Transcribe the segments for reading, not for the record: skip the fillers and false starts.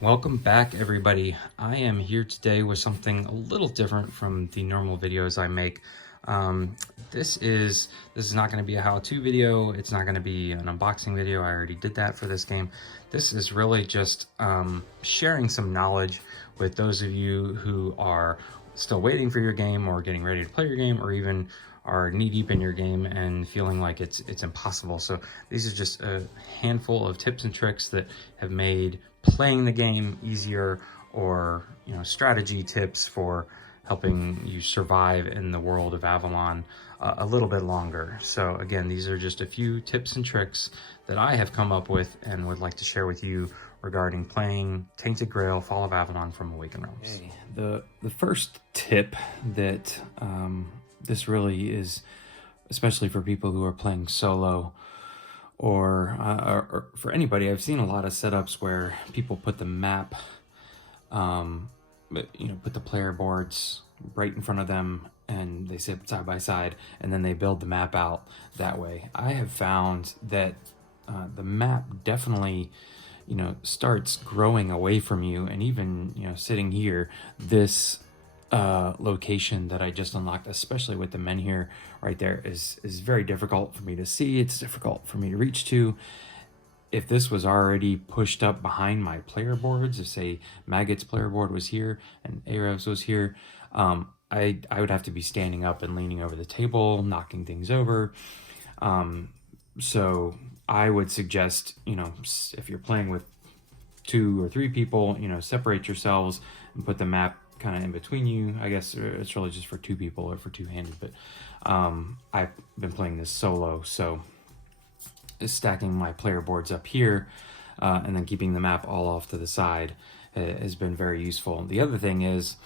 Welcome back, everybody. I am here today with something a little different from the normal videos I make. This is not going to be a how-to video. It's not going to be an unboxing video. I already did that for this game. This is really just sharing some knowledge with those of you who are still waiting for your game or getting ready to play your game, or even are knee-deep in your game and feeling like it's impossible. So these are just a handful of tips and tricks that have made playing the game easier, or strategy tips for helping you survive in the world of Avalon a little bit longer. So again, these are just a few tips and tricks that I have come up with and would like to share with you regarding playing Tainted Grail, Fall of Avalon from Awaken Realms. Okay. The first tip that this really is, especially for people who are playing solo, or for anybody. I've seen a lot of setups where people put the map, put the player boards right in front of them and they sit side by side, and then they build the map out that way. I have found that the map definitely starts growing away from you, and even sitting here, this location that I just unlocked, especially with the menhir right there, is very difficult for me to see. It's difficult for me to reach to. If this was already pushed up behind my player boards, if say Maggot's player board was here and Arev's was here, I would have to be standing up and leaning over the table, knocking things over. So I would suggest, if you're playing with 2 or 3 people, separate yourselves and put the map kind of in between you. I guess it's really just for 2 people or for 2-handed, but I've been playing this solo, so stacking my player boards up here and then keeping the map all off to the side has been very useful. The other thing is,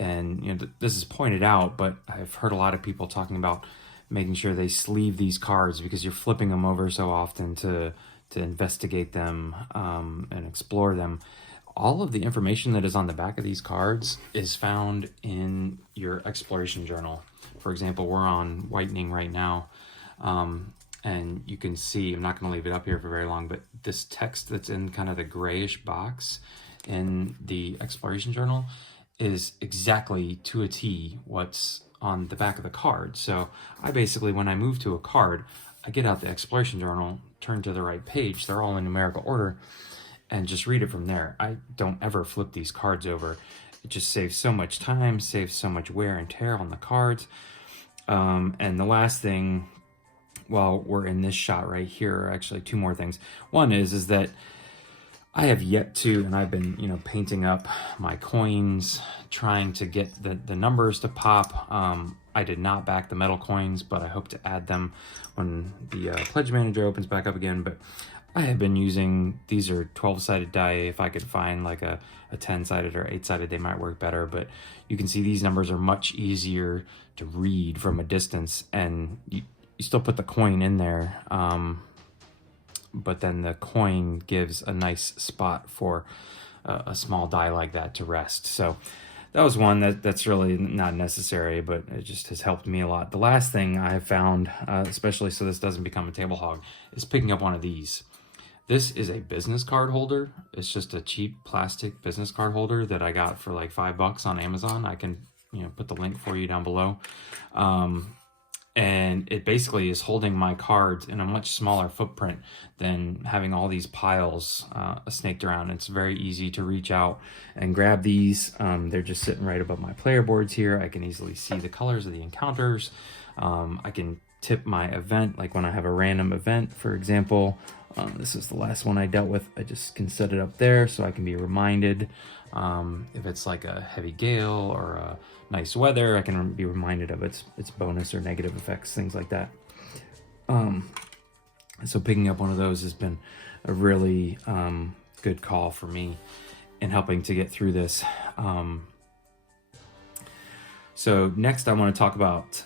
and this is pointed out, but I've heard a lot of people talking about making sure they sleeve these cards, because you're flipping them over so often to investigate them and explore them. All of the information that is on the back of these cards is found in your exploration journal. For example, we're on whitening right now, and you can see, I'm not going to leave it up here for very long, but this text that's in kind of the grayish box in the exploration journal is exactly to a T what's on the back of the card. So I basically, when I move to a card, I get out the exploration journal, turn to the right page, they're all in numerical order, and just read it from there. I don't ever flip these cards over. It just saves so much time, saves so much wear and tear on the cards. And the last thing, while we're in this shot right here, are actually 2 more things. One is that I have yet to, and I've been painting up my coins, trying to get the numbers to pop. I did not back the metal coins, but I hope to add them when the pledge manager opens back up again. But I have been using, these are 12-sided die. If I could find like a 10-sided or 8-sided, they might work better. But you can see these numbers are much easier to read from a distance, and you still put the coin in there, but then the coin gives a nice spot for a small die like that to rest. So that was one that's really not necessary, but it just has helped me a lot. The last thing I have found, especially so this doesn't become a table hog, is picking up one of these. This is a business card holder. It's just a cheap plastic business card holder that I got for like $5 on Amazon. I can put the link for you down below. And it basically is holding my cards in a much smaller footprint than having all these piles snaked around. It's very easy to reach out and grab these. They're just sitting right above my player boards here. I can easily see the colors of the encounters. I can tip my event, like when I have a random event, for example. This is the last one I dealt with. I just can set it up there so I can be reminded. If it's like a heavy gale or a nice weather, I can be reminded of its bonus or negative effects, things like that. So picking up one of those has been a really good call for me in helping to get through this. So next I want to talk about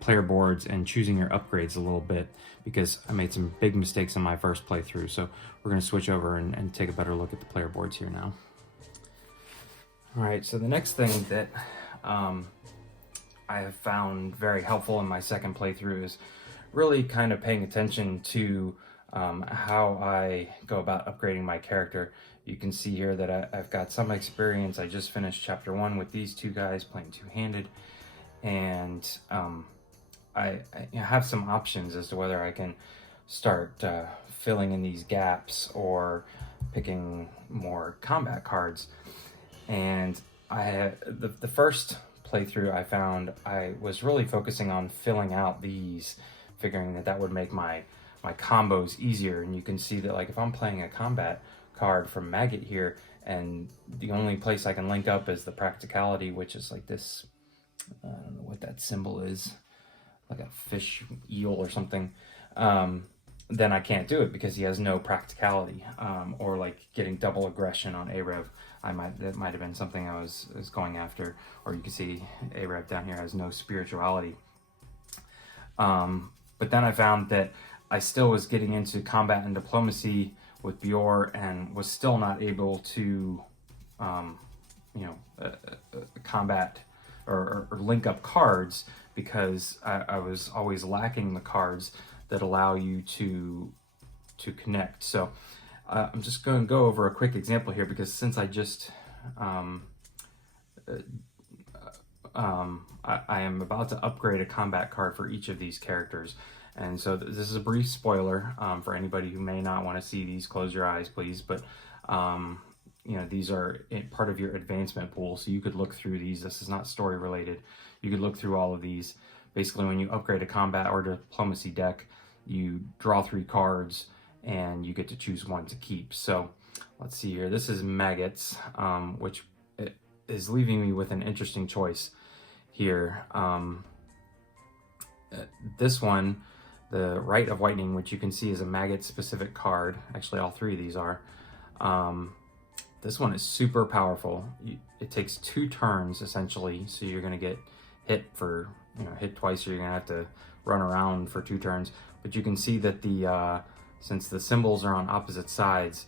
player boards and choosing your upgrades a little bit, because I made some big mistakes in my first playthrough. So we're going to switch over and take a better look at the player boards here now. All right, so the next thing that I have found very helpful in my second playthrough is really kind of paying attention to how I go about upgrading my character. You can see here that I've got some experience. I just finished chapter 1 with these two guys playing two-handed, and I have some options as to whether I can start filling in these gaps or picking more combat cards. And the first playthrough I found, I was really focusing on filling out these, figuring that that would make my combos easier. And you can see that, like, if I'm playing a combat card from Maggot here, and the only place I can link up is the practicality, which is like this, I don't know what that symbol is, like a fish eel or something, then I can't do it because he has no practicality, or like getting double aggression on Arev. That might have been something I was going after. Or you can see Arev down here has no spirituality. But then I found that I still was getting into combat and diplomacy with Bjor and was still not able to, combat or link up cards, because I was always lacking the cards that allow you to connect. So I'm just going to go over a quick example here, because since I just I am about to upgrade a combat card for each of these characters. And so this is a brief spoiler for anybody who may not want to see these. Close your eyes, please. But these are part of your advancement pool, so you could look through these. This is not story related. You could look through all of these. Basically, when you upgrade a combat or diplomacy deck, you draw 3 cards and you get to choose one to keep. So let's see here. This is Maggots, which is leaving me with an interesting choice here. This one, the Rite of Whitening, which you can see is a Maggot specific card. Actually, all 3 of these are. This one is super powerful. It takes 2 turns essentially, so you're going to get hit for, hit twice, so you're going to have to run around for 2 turns. But you can see that since the symbols are on opposite sides,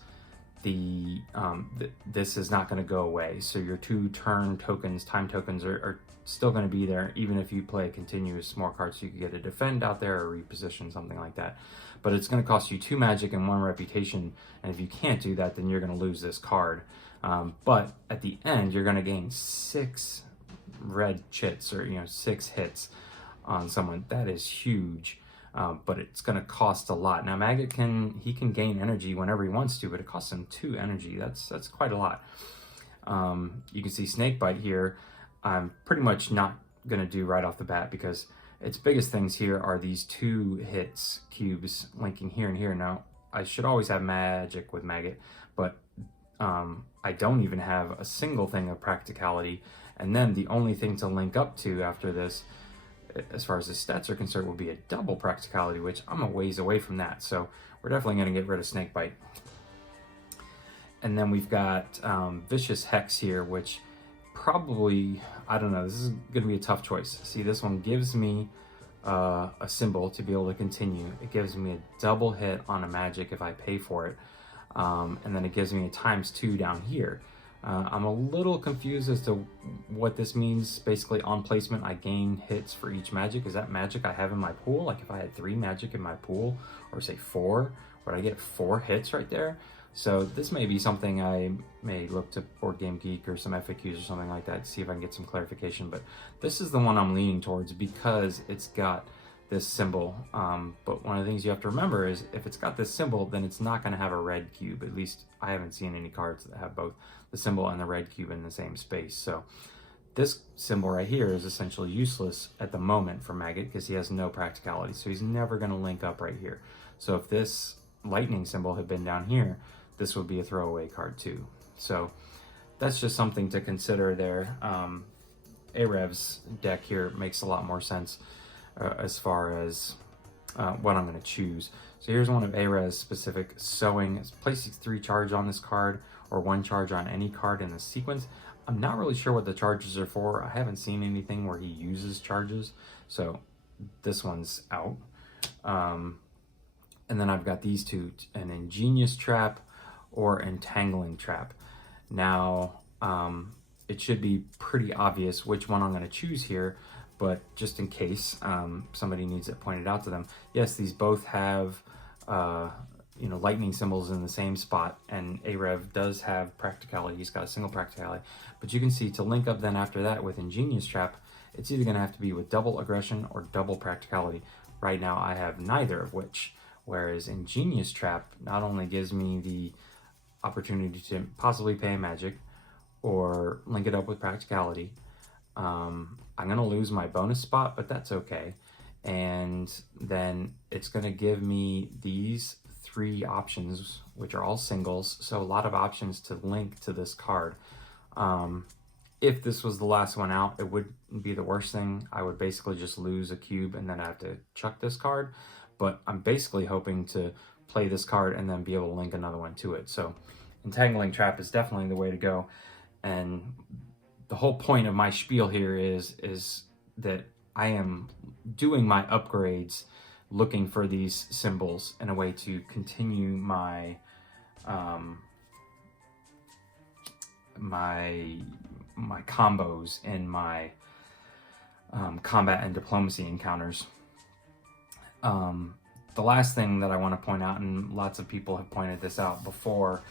this is not going to go away. So your 2 turn tokens, time tokens, are still going to be there, even if you play continuous more cards. So you could get a defend out there or reposition, something like that. But it's going to cost you 2 magic and 1 reputation, and if you can't do that, then you're going to lose this card. But at the end, you're going to gain 6 red chits, or 6 hits on someone. That is huge. But it's going to cost a lot. Now, Maggot can gain energy whenever he wants to, but it costs him 2 energy. That's quite a lot. You can see Snakebite here. I'm pretty much not going to do right off the bat, because its biggest things here are these 2 hits cubes linking here and here. Now, I should always have magic with Maggot, but I don't even have a single thing of practicality. And then the only thing to link up to after this, as far as the stats are concerned, will be a double practicality, which I'm a ways away from that. So we're definitely going to get rid of Snakebite. And then we've got Vicious Hex here, which probably, I don't know, this is going to be a tough choice. See, this one gives me a symbol to be able to continue. It gives me a double hit on a magic if I pay for it. And then it gives me a ×2 down here. I'm a little confused as to what this means. Basically, on placement, I gain hits for each magic. Is that magic I have in my pool? Like if I had 3 magic in my pool, or say 4, would I get 4 hits right there? So this may be something I may look to Board Game Geek or some FAQs or something like that to see if I can get some clarification. But this is the one I'm leaning towards because it's got this symbol. But one of the things you have to remember is if it's got this symbol, then it's not going to have a red cube. At least I haven't seen any cards that have both the symbol and the red cube in the same space. So this symbol right here is essentially useless at the moment for Maggot because he has no practicality. So he's never going to link up right here. So if this lightning symbol had been down here, this would be a throwaway card too. So that's just something to consider there. Arev's deck here makes a lot more sense as far as what I'm going to choose. So here's one of Arev's specific sewing. It places 3 charge on this card, or 1 charge on any card in the sequence. I'm not really sure what the charges are for. I haven't seen anything where he uses charges, so this one's out. And then I've got these 2, an Ingenious Trap or Entangling Trap. Now, it should be pretty obvious which one I'm going to choose here, but just in case somebody needs it pointed out to them, yes, these both have you know, lightning symbols in the same spot, and Arev does have practicality. He's got a single practicality. But you can see to link up then after that with Ingenious Trap, it's either going to have to be with double aggression or double practicality. Right now I have neither of which, whereas Ingenious Trap not only gives me the opportunity to possibly pay a magic or link it up with practicality. I'm going to lose my bonus spot, but that's okay. And then it's going to give me these 3 options, which are all singles, so a lot of options to link to this card. If this was the last one out, it wouldn't be the worst thing. I would basically just lose a cube and then I have to chuck this card, but I'm basically hoping to play this card and then be able to link another one to it. So Entangling Trap is definitely the way to go. And the whole point of my spiel here is that I am doing my upgrades looking for these symbols in a way to continue my my combos in my combat and diplomacy encounters. The last thing that I want to point out, and lots of people have pointed this out before,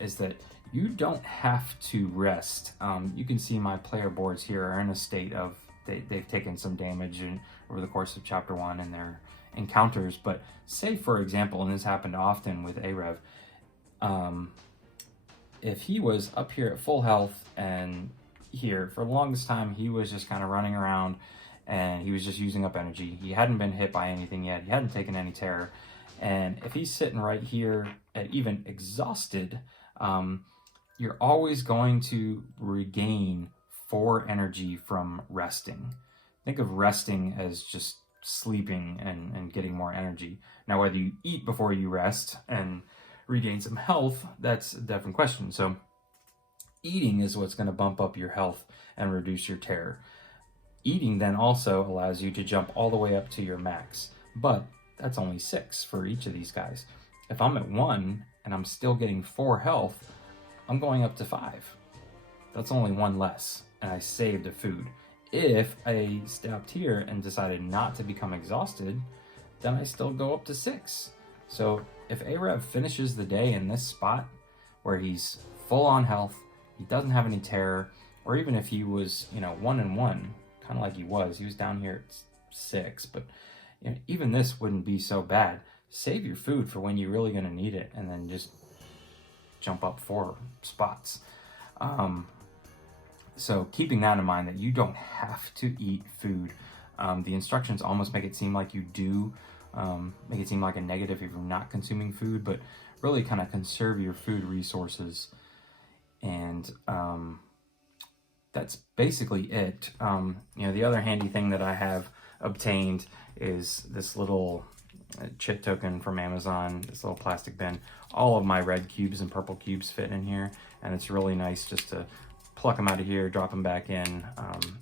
is that you don't have to rest. You can see my player boards here are in a state of, they've taken some damage over the course of chapter 1 in their encounters, but say for example, and this happened often with Arev, if he was up here at full health and here for the longest time he was just kind of running around and he was just using up energy, he hadn't been hit by anything yet, he hadn't taken any terror, and if he's sitting right here at even exhausted, you're always going to regain 4 energy from resting. Think of resting as just sleeping and getting more energy. Now, whether you eat before you rest and regain some health, that's a different question. So eating is what's going to bump up your health and reduce your terror. Eating then also allows you to jump all the way up to your max, but that's only 6 for each of these guys. If I'm at 1 and I'm still getting 4 health, I'm going up to 5. That's only 1 less, and I saved a food. If I stopped here and decided not to become exhausted, then I still go up to 6. So if Arev finishes the day in this spot where he's full on health, he doesn't have any terror, or even if he was, 1 and 1, kind of like he was down here at 6, but even this wouldn't be so bad. Save your food for when you're really going to need it, and then just jump up 4 spots. So keeping that in mind, that you don't have to eat food. The instructions almost make it seem like you do, make it seem like a negative if you're not consuming food, but really kind of conserve your food resources. And that's basically it. The other handy thing that I have obtained is this little chit token from Amazon, this little plastic bin. All of my red cubes and purple cubes fit in here, and it's really nice just to pluck them out of here, drop them back in.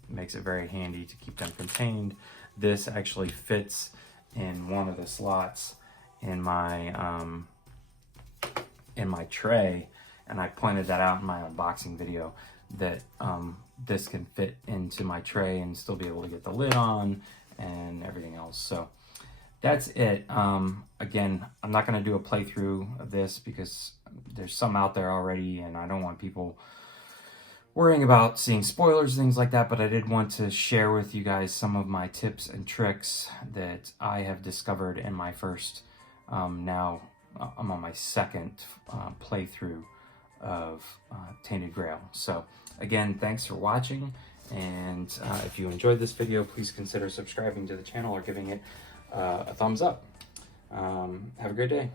Makes it very handy to keep them contained. This actually fits in one of the slots in my tray, and I pointed that out in my unboxing video, that this can fit into my tray and still be able to get the lid on and everything else. So that's it. Again, I'm not going to do a playthrough of this because there's some out there already, and I don't want people worrying about seeing spoilers, things like that, but I did want to share with you guys some of my tips and tricks that I have discovered in my first, now I'm on my second playthrough of Tainted Grail. So again, thanks for watching, and if you enjoyed this video, please consider subscribing to the channel or giving it a thumbs up. Have a great day.